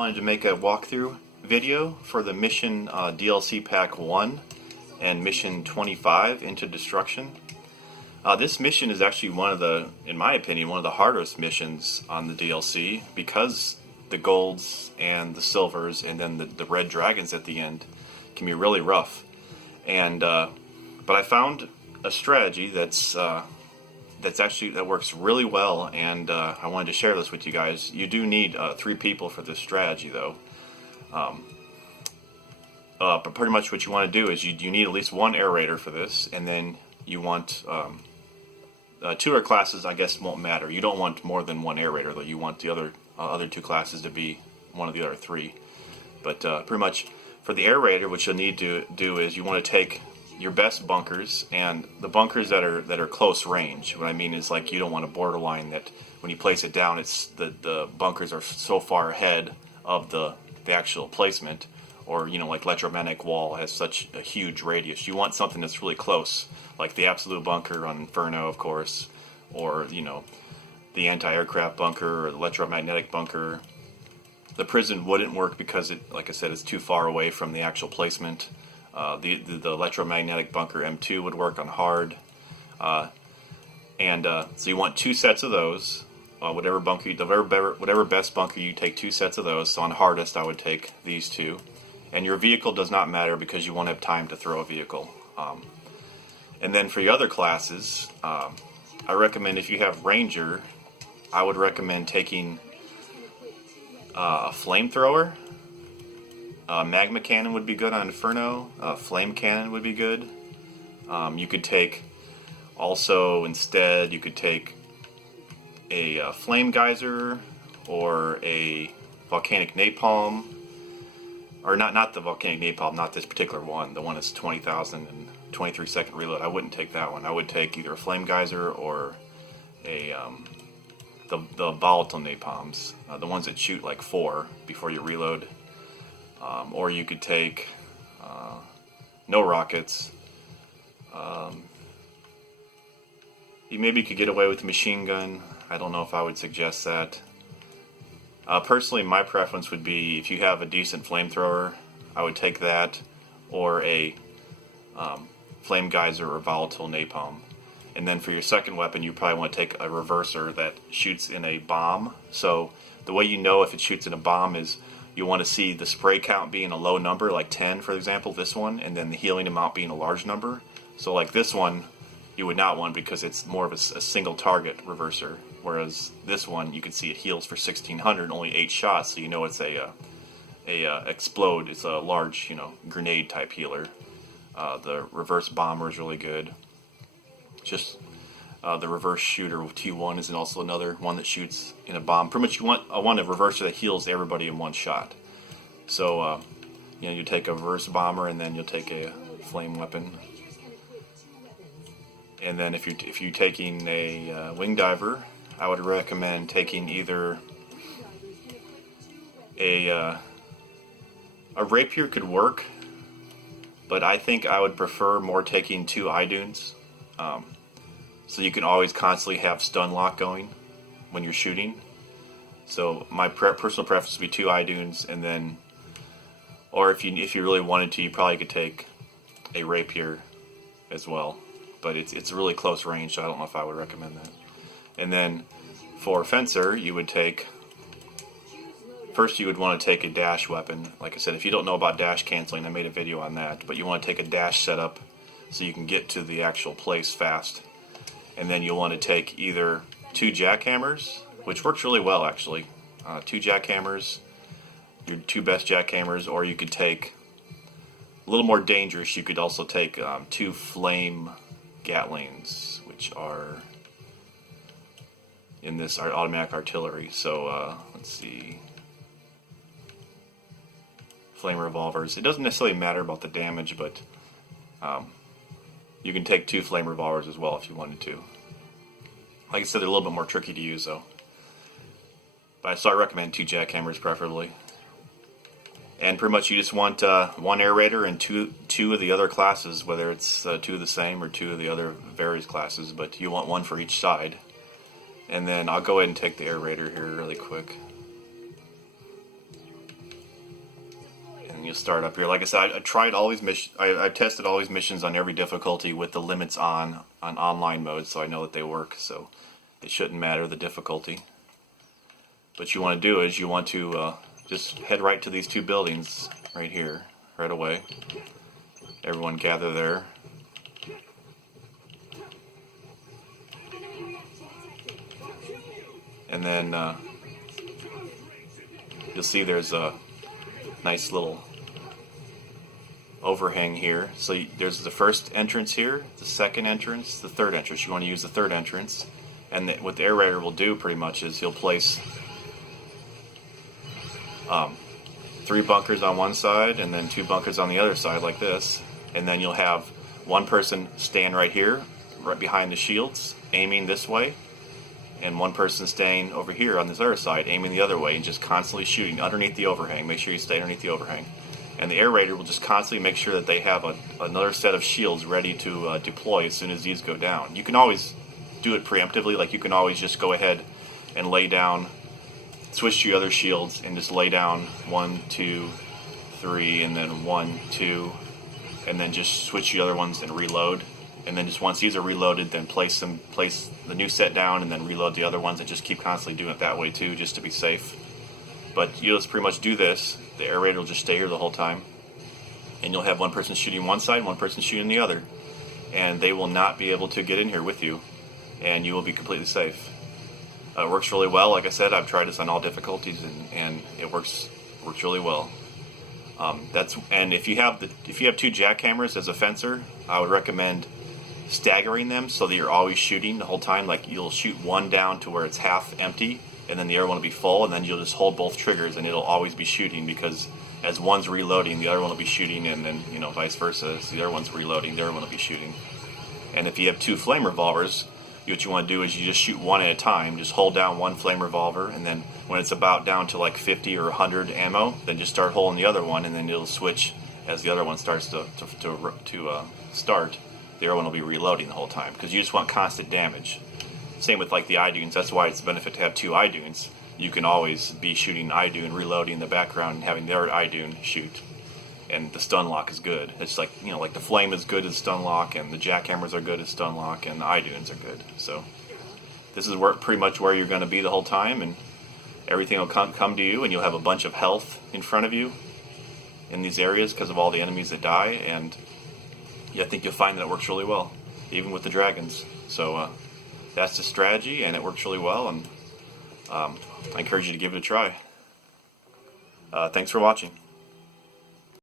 wanted to make a walkthrough video for the Mission DLC Pack 1 and Mission 25 Into Destruction. This mission is actually one of the, in my opinion, one of the hardest missions on the DLC because the golds and the silvers and then the red dragons at the end can be really rough. And but I found a strategy that works really well, and I wanted to share this with you guys. You do need 3 people for this strategy, though. But pretty much what you want to do is you need at least 1 aerator for this, and then you want 2 other classes. I guess won't matter. You don't want more than 1 aerator, though. You want the other 2 classes to be one of the other 3. But pretty much for the aerator, what you'll need to do is you want to take your best bunkers, and the bunkers that are close range. What I mean is, like, you don't want a borderline that when you place it down, it's the bunkers are so far ahead of the actual placement, or like electromagnetic wall has such a huge radius. You want something that's really close, like the absolute bunker on Inferno, of course, or the anti-aircraft bunker or the electromagnetic bunker. The prison wouldn't work because it, like I said, it's too far away from the actual placement. The electromagnetic bunker M2 would work on hard, so you want 2 sets of those. Whatever best bunker you take, 2 sets of those. So on hardest, I would take these 2, and your vehicle does not matter because you won't have time to throw a vehicle. And then for your other classes, I recommend, if you have Ranger, I would recommend taking a flamethrower. Magma cannon would be good on Inferno. Flame cannon would be good. You could take also, instead, you could take a flame geyser or a volcanic napalm, or not the volcanic napalm, not this particular one. The one that's 20,000 and 23-second reload. I wouldn't take that one. I would take either a flame geyser or the volatile napalms, the ones that shoot like 4 before you reload. Or you could take no rockets. You maybe could get away with a machine gun. I don't know if I would suggest that. Personally, my preference would be, if you have a decent flamethrower, I would take that, or a flame geyser or volatile napalm. And then for your second weapon, you probably want to take a reverser that shoots in a bomb. So the way you know if it shoots in a bomb is you want to see the spray count being a low number, like 10, for example, this one, and then the healing amount being a large number. So like this one, you would not want because it's more of a single target reverser, whereas this one, you can see it heals for 1,600, only 8 shots, so you know it's a explode. It's a large, grenade type healer. The reverse bomber is really good. Just the reverse shooter T1 is also another one that shoots in a bomb. Pretty much you want a reverser that heals everybody in one shot. So you take a reverse bomber, and then you'll take a flame weapon. And then if you're taking a wing diver, I would recommend taking either a rapier could work, but I think I would prefer more taking 2 iDunes. So you can always constantly have stun lock going when you're shooting. So my personal preference would be 2 iDunes, and then, or if you really wanted to, you probably could take a rapier as well. But it's really close range, so I don't know if I would recommend that. And then for fencer, you would take, first you would want to take a dash weapon. Like I said, if you don't know about dash canceling, I made a video on that. But you want to take a dash setup so you can get to the actual place fast. And then you'll want to take either 2 jackhammers, which works really well actually. 2 jackhammers, your 2 best jackhammers, or you could take, a little more dangerous, you could also take 2 flame Gatlings, which are in this automatic artillery. So let's see, flame revolvers. It doesn't necessarily matter about the damage, but you can take 2 flame revolvers as well if you wanted to. Like I said, they're a little bit more tricky to use though. So I recommend 2 jackhammers preferably. And pretty much you just want 1 aerator and two of the other classes, whether it's 2 of the same or 2 of the other various classes, but you want 1 for each side. And then I'll go ahead and take the aerator here really quick. you start up here. Like I said, I tried all these missions. I tested all these missions on every difficulty with the limits on online mode, so I know that they work. So it shouldn't matter the difficulty. What you want to do is you want to just head right to these two buildings right here, right away. Everyone gather there. And then you'll see there's a nice little overhang here. So there's the first entrance here, the second entrance, the third entrance. You want to use the third entrance. And what the aerator will do pretty much is he'll place 3 bunkers on one side and then 2 bunkers on the other side like this. And then you'll have one person stand right here, right behind the shields, aiming this way. And one person staying over here on this other side, aiming the other way, and just constantly shooting underneath the overhang. Make sure you stay underneath the overhang. And the aerator will just constantly make sure that they have another set of shields ready to deploy as soon as these go down. You can always do it preemptively, like you can always just go ahead and lay down, switch to your other shields, and just lay down 1, 2, 3, and then 1, 2, and then just switch the other ones and reload. And then just once these are reloaded, then place the new set down and then reload the other ones, and just keep constantly doing it that way too, just to be safe. But you'll just pretty much do this. The aerator will just stay here the whole time. And you'll have one person shooting one side, one person shooting the other. And they will not be able to get in here with you. And you will be completely safe. It works really well. Like I said, I've tried this on all difficulties, and it works really well. And if you have 2 jackhammers as a fencer, I would recommend staggering them so that you're always shooting the whole time. Like you'll shoot one down to where it's half empty, and then the other one will be full, and then you'll just hold both triggers, and it'll always be shooting, because as one's reloading, the other one will be shooting, and then vice versa. As the other one's reloading, the other one will be shooting. And if you have 2 flame revolvers, what you want to do is you just shoot one at a time. Just hold down one flame revolver, and then when it's about down to like 50 or 100 ammo, then just start holding the other one, and then it'll switch as the other one starts to start. The other one will be reloading the whole time, because you just want constant damage. Same with like the iDunes. That's why it's a benefit to have 2 iDunes. You can always be shooting iDune, reloading in the background, and having the other iDune shoot. And the stun lock is good. It's like, like the flame is good as stun lock, and the jackhammers are good as stun lock, and the iDunes are good. So this is pretty much where you're going to be the whole time, and everything will come to you, and you'll have a bunch of health in front of you in these areas because of all the enemies that die. And I think you'll find that it works really well, even with the dragons. So that's the strategy, and it works really well, and I encourage you to give it a try. Thanks for watching.